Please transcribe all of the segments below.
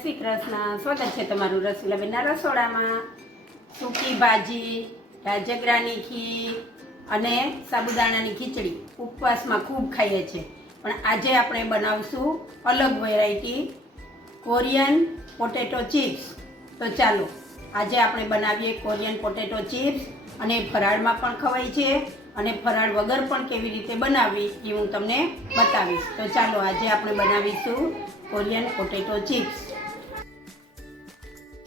શ્રી કૃષ્ણ. સ્વાગત છે તમારું રસીલાબેનના રસોડામાં. સૂકી ભાજી, રાજગરાની ખીર અને સાબુદાણાની ખીચડી. ઉપવાસમાં ખૂબ ખાઈએ છીએ. પણ આજે આપણે બનાવશું અલગ વેરાયટી કોરિયન પોટેટો ચિપ્સ. તો ચાલો, આજે આપણે બનાવીએ કોરિયન પોટેટો ચિપ્સ અને ફરાળમાં પણ ખવાય છે અને ફરાળ વગર પણ કેવી રીતે બનાવવી એ હું તમને બતાવીશ. તો ચાલો, આજે આપણે બનાવીશું કોરિયન પોટેટો ચિપ્સ.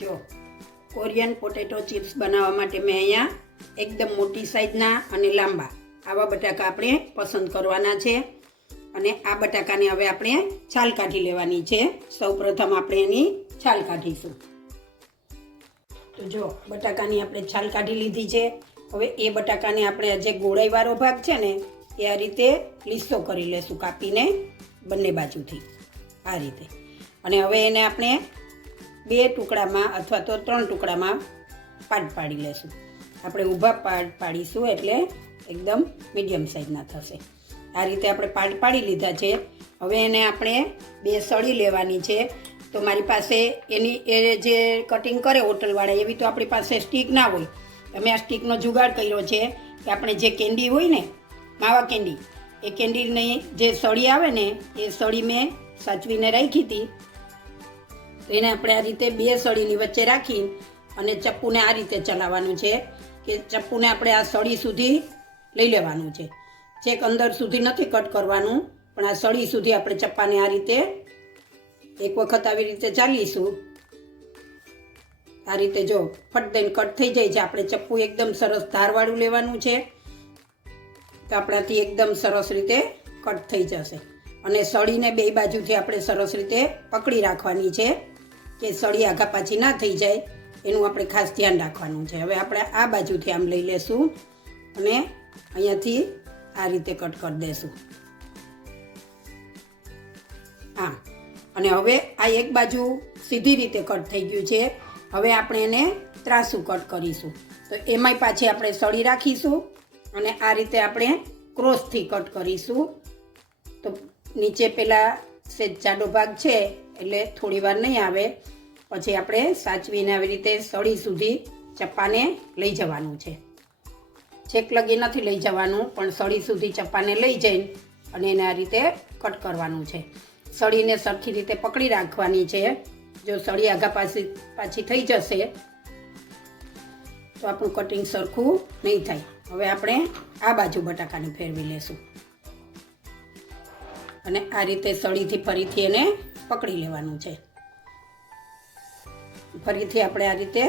જો, કોરિયન પોટેટો ચિપ્સ બનાવવા માટે મેં અહીંયા એકદમ મોટી સાઈઝના અને લાંબા આવા બટાકા આપણે પસંદ કરવાના છે. અને આ બટાકાને હવે આપણે છાલ કાઢી લેવાની છે. સૌપ્રથમ આપણે એની છાલ કાઢીશું. તો જો, બટાકાની આપણે છાલ કાઢી લીધી છે. હવે એ બટાકાને આપણે જે ગોળાઈવાળો ભાગ છે ને, એ આ રીતે લીસો કરી લેશું કાપીને બંને બાજુથી. આ રીતે. અને હવે એને આપણે બે ટુકડામાં અથવા તો ત્રણ ટુકડામાં પાટ પાડી લેશું. આપણે ઊભા પાટ પાડીશું એટલે એકદમ મીડિયમ સાઇઝના થશે. આ રીતે આપણે પાટ પાડી લીધા છે. હવે એને આપણે બે સળી લેવાની છે. તો મારી પાસે એની, એ જે કટિંગ કરે હોટલવાળા, એવી તો આપણી પાસે સ્ટીક ના હોય. તમે આ સ્ટીકનો જુગાડ કર્યો છે કે આપણે જે કેન્ડી હોય ને, માવા કેન્ડી, એ કેન્ડીની જે સળી આવે ને, એ સળી મેં સાચવીને રાખી હતી. તો એને આપણે આ રીતે બે સળીની વચ્ચે રાખી અને ચપ્પુને આ રીતે ચલાવવાનું છે કે ચપ્પુને આપણે આ સળી સુધી લઈ લેવાનું છે. છેક અંદર સુધી નથી કટ કરવાનું, પણ આ સળી સુધી આપણે ચપ્પાને આ રીતે એક વખત આવી રીતે ચાલીશું. આ રીતે જો ફટ દઈને કટ થઈ જાય છે, આપણે ચપ્પુ એકદમ સરસ ધારવાળું લેવાનું છે. તો આપણાથી એકદમ સરસ રીતે કટ થઈ જશે. અને સળીને બે બાજુથી આપણે સરસ રીતે પકડી રાખવાની છે. કે સળી આઘા પાછી ના થઈ જાય, એનું આપણે ખાસ ધ્યાન રાખવાનું છે. હવે આપણે આ બાજુથી આમ લઈ લેશું અને અહીંયાથી આ રીતે કટ કરી દેશું. હા, અને હવે આ એક બાજુ સીધી રીતે કટ થઈ ગયું છે. હવે આપણે એને ત્રાસું કટ કરીશું. તો એમાંય પાછી આપણે સળી રાખીશું અને આ રીતે આપણે ક્રોસથી કટ કરીશું. તો નીચે પેલા સેજ જાડો ભાગ છે એટલે થોડી વાર નહીં આવે. પછી આપણે સાચવીને આવી રીતે સળી સુધી ચપ્પાને લઈ જવાનું છે. છેક લગી નથી લઈ જવાનું, પણ સળી સુધી ચપ્પાને લઈ જઈને અને એને આ રીતે કટ કરવાનું છે. સળીને સરખી રીતે પકડી રાખવાની છે. જો સળી આગા પાછી પાછી થઈ જશે, તો આપણું કટિંગ સરખું નહીં થાય. હવે આપણે આ બાજુ બટાકાને ફેરવી લેશું. અને આ રીતે સળીથી ફરીથી એને પકડી લેવાનું છે. ફરીથી આપણે આ રીતે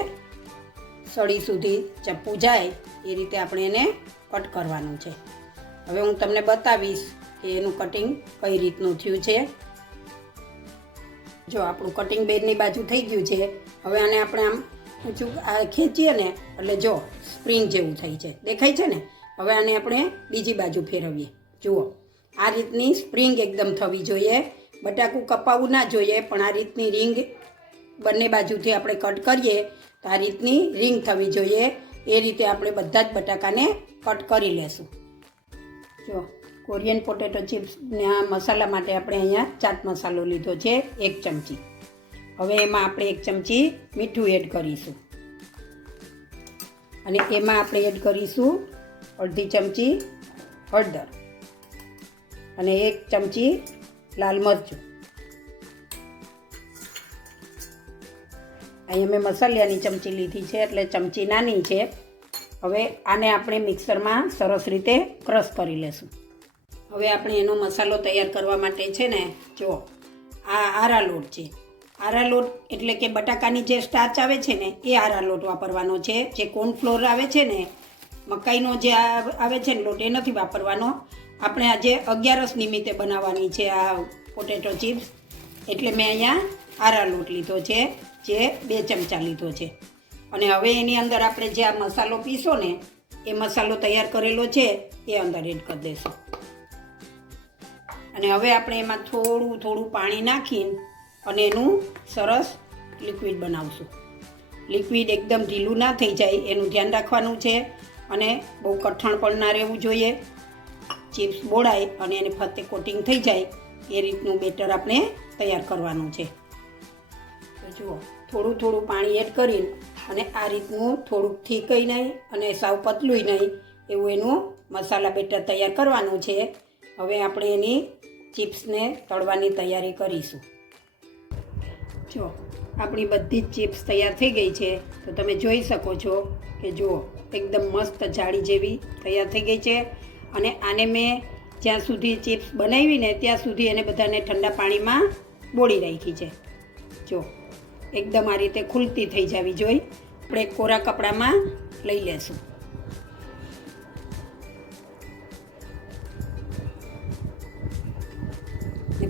સળી સુધી ચપ્પુ જાય, એ રીતે આપણે એને કટ કરવાનું છે. હવે હું તમને બતાવીશ કે એનું કટિંગ કઈ રીતનું થયું છે. જો આપણું કટિંગ બેડની બાજુ થઈ ગયું છે, હવે આને આપણે આમ ઊંચું આ ખેંચીએ ને, એટલે જો સ્પ્રિંગ જેવું થઈ છે. દેખાય છે ને? હવે આને આપણે બીજી બાજુ ફેરવીએ. જુઓ, આ રીતની સ્પ્રિંગ એકદમ થવી જોઈએ. બટાકું કપાવવું ના જોઈએ, પણ આ રીતની રિંગ બંને બાજુથી આપણે કટ કરીએ, તો આ રીતની રિંગ થવી જોઈએ. એ રીતે આપણે બધા જ બટાકાને કટ કરી લેશું. જો, કોરિયન પોટેટો ચિપ્સના મસાલા માટે આપણે અહીંયા ચાટ મસાલો લીધો છે, એક ચમચી. હવે એમાં આપણે એક ચમચી મીઠું એડ કરીશું. અને એમાં આપણે એડ કરીશું અડધી ચમચી હળદર. અને એક ચમચી લાલ મરચું. અહીંયા મેં મસાલિયાની ચમચી લીધી છે, એટલે ચમચી નાની છે. હવે આને આપણે મિક્સરમાં સરસ રીતે ક્રશ કરી લેશું. હવે આપણે એનો મસાલો તૈયાર કરવા માટે છે ને, જો, આ આરા લોટ છે. આરા લોટ એટલે કે બટાકાની જે સ્ટાર્ચ આવે છે ને, એ આરા લોટ વાપરવાનો છે. જે કોર્નફ્લોર આવે છે ને, મકાઈનો જે આવે છે ને લોટ, એ નથી વાપરવાનો. આપણે આજે અગિયારસ નિમિત્તે બનાવવાની છે આ પોટેટો ચિપ્સ. એટલે મેં અહીંયા આરા લોટ લીધો છે, જે બે ચમચા લીધો છે. અને હવે એની અંદર આપણે જે આ મસાલો પીસો ને, એ મસાલો તૈયાર કરેલો છે, એ અંદર એડ કરી દઈશું અને હવે આપણે એમાં થોડું થોડું પાણી નાખીને અને એનું સરસ લિક્વિડ બનાવશું. લિક્વિડ એકદમ ઢીલું ના થઈ જાય, એનું ધ્યાન રાખવાનું છે. અને બહુ કઠણ પણ ના રહેવું જોઈએ. ચિપ્સ બોળાય અને એને ફરતે કોટિંગ થઈ જાય, એ રીતનું બેટર આપણે તૈયાર કરવાનું છે. તો જુઓ, થોડું થોડું પાણી એડ કરીને અને આ રીતનું થોડુંક થીકઈ નહીં અને સાવ પતલુંય નહીં એવું એનું મસાલા બેટર તૈયાર કરવાનું છે. હવે આપણે એની ચિપ્સને તળવાની તૈયારી કરીશું. જો આપણી બધી જ ચિપ્સ તૈયાર થઈ ગઈ છે. તો તમે જોઈ શકો છો કે જુઓ, એકદમ મસ્ત જાળી જેવી તૈયાર થઈ ગઈ છે. અને આને મેં જ્યાં સુધી ચિપ્સ બનાવીને ત્યાં સુધી એને બધાને ઠંડા પાણીમાં બોળી રાખી છે. જો, એકદમ આ રીતે ખુલતી થઈ જવી જોઈ. આપણે કોરા કપડામાં લઈ લેશું.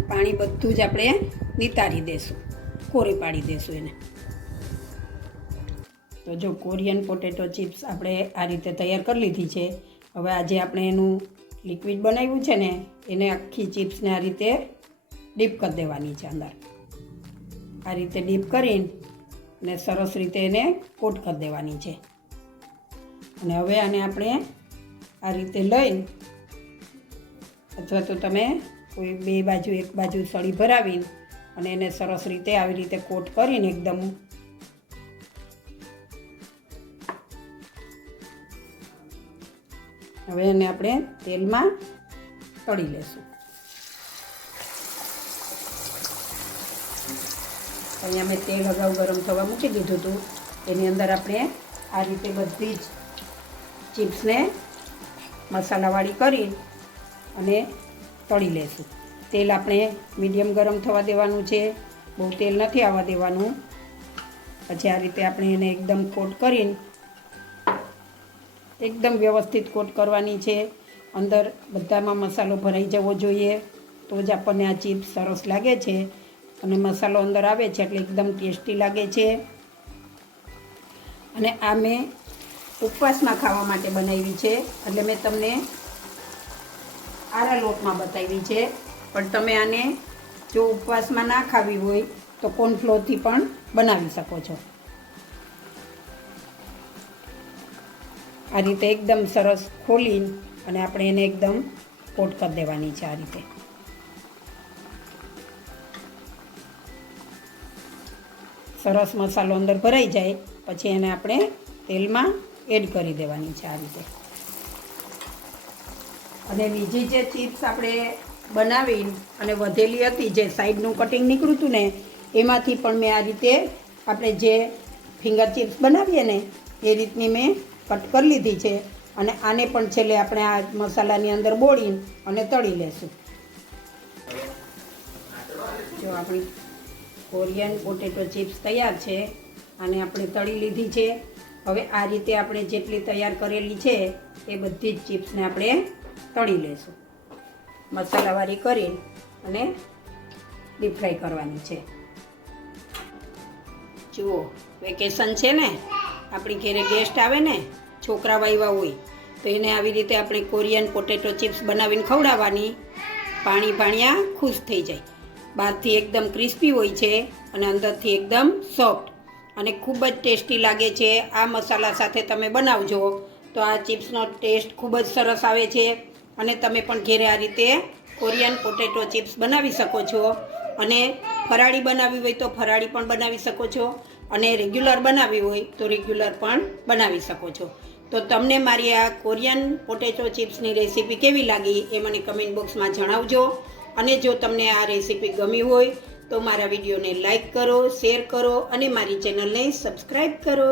પાણી બધું જ આપણે નિતારી દેશું. કોરી પાડી દેશું એને. તો જો કોરિયન પોટેટો ચિપ્સ આપણે આ રીતે તૈયાર કરી લીધી છે. હવે આજે આપણે એનું લિક્વિડ બનાવ્યું છે ને, એને આખી ચિપ્સને આ રીતે ડીપ કરી દેવાની છે અંદર. આ રીતે ડીપ કરીને ને સરસ રીતે એને કોટ કરી દેવાની છે. અને હવે આને આપણે આ રીતે લઈને, અથવા તો તમે કોઈ બે બાજુ, એક બાજુ સળી ભરાવીને અને એને સરસ રીતે આવી રીતે કોટ કરીને એકદમ હવે એને આપણે તેલમાં તળી લેશું. અહીંયા મેં તેલ અગાઉ ગરમ થવા મૂકી દીધું હતું. એની અંદર આપણે આ રીતે બધી જ ચિપ્સને મસાલાવાળી કરી અને તળી લેશું. તેલ આપણે મીડિયમ ગરમ થવા દેવાનું છે. બહુ તેલ નથી આવવા દેવાનું. પછી આ રીતે આપણે એને એકદમ કોટ કરીને એકદમ વ્યવસ્થિત કોટ કરવાની છે. અંદર બધામાં મસાલો ભરાઈ જવો જોઈએ. તો જ આપણને આ ચિપ્સ સરસ લાગે છે. અને મસાલો અંદર આવે છે એટલે એકદમ ટેસ્ટી લાગે છે. અને આ મેં ઉપવાસમાં ખાવા માટે બનાવી છે. એટલે મેં તમને આરા લોટમાં બતાવી છે. પણ તમે આને જો ઉપવાસમાં ના ખાવી હોય તો કોર્નફ્લોરથી પણ બનાવી શકો છો. આ રીતે એકદમ સરસ ખોલી અને આપણે એને એકદમ કોટ કરી દેવાની છે આ રીતે. સરસ મસાલો અંદર ભરાઈ જાય, પછી એને આપણે તેલમાં એડ કરી દેવાની છે આ રીતે. અને બીજી જે ચિપ્સ આપણે બનાવી અને વધેલી હતી, જે સાઈડનું કટિંગ નીકળ્યું હતું ને, એમાંથી પણ મેં આ રીતે આપણે જે ફિંગર ચિપ્સ બનાવીએ ને, એ રીતની મેં કટ કરી લીધી છે અને આને પણ છેલ્લે આપણે આ મસાલાની અંદર બોળી અને તળી લેશું. જો આપણી કોરિયન પોટેટો ચિપ્સ તૈયાર છે આને આપણે તળી લીધી છે. હવે આ રીતે આપણે જેટલી તૈયાર કરેલી છે એ બધી જ ચિપ્સને આપણે તળી લેશું. મસાલાવાળી કરી અને ડીપ ફ્રાય કરવાની છે. જુઓ વેકેશન છે ને? આપણી ઘેરે ગેસ્ટ આવે ને? છોકરા વાવ્યા હોય, તો એને આવી રીતે આપણે કોરિયન પોટેટો ચિપ્સ બનાવીને ખવડાવવાની. પાણી પાણીયા ખુશ થઈ જાય. બહારથી એકદમ ક્રિસ્પી હોય છે અને અંદરથી એકદમ સોફ્ટ. અને ખૂબ જ ટેસ્ટી લાગે છે. આ મસાલા સાથે તમે બનાવજો તો આ ચિપ્સનો ટેસ્ટ ખૂબ જ સરસ આવે છે. અને તમે પણ ઘેરે આ રીતે કોરિયન પોટેટો ચિપ્સ બનાવી શકો છો. અને ફરાળી બનાવવી હોય તો ફરાળી પણ બનાવી શકો છો. અને રેગ્યુલર બનાવવી હોય તો રેગ્યુલર પણ બનાવી શકો છો. તો તમને મારી આ કોરિયન પોટેટો ચિપ્સની રેસીપી કેવી લાગી એ મને કમેન્ટ બોક્સમાં જણાવજો. અને જો તમને આ રેસીપી ગમી હોય તો મારા વિડીયોને લાઈક કરો, શેર કરો અને મારી ચેનલને સબસ્ક્રાઈબ કરો.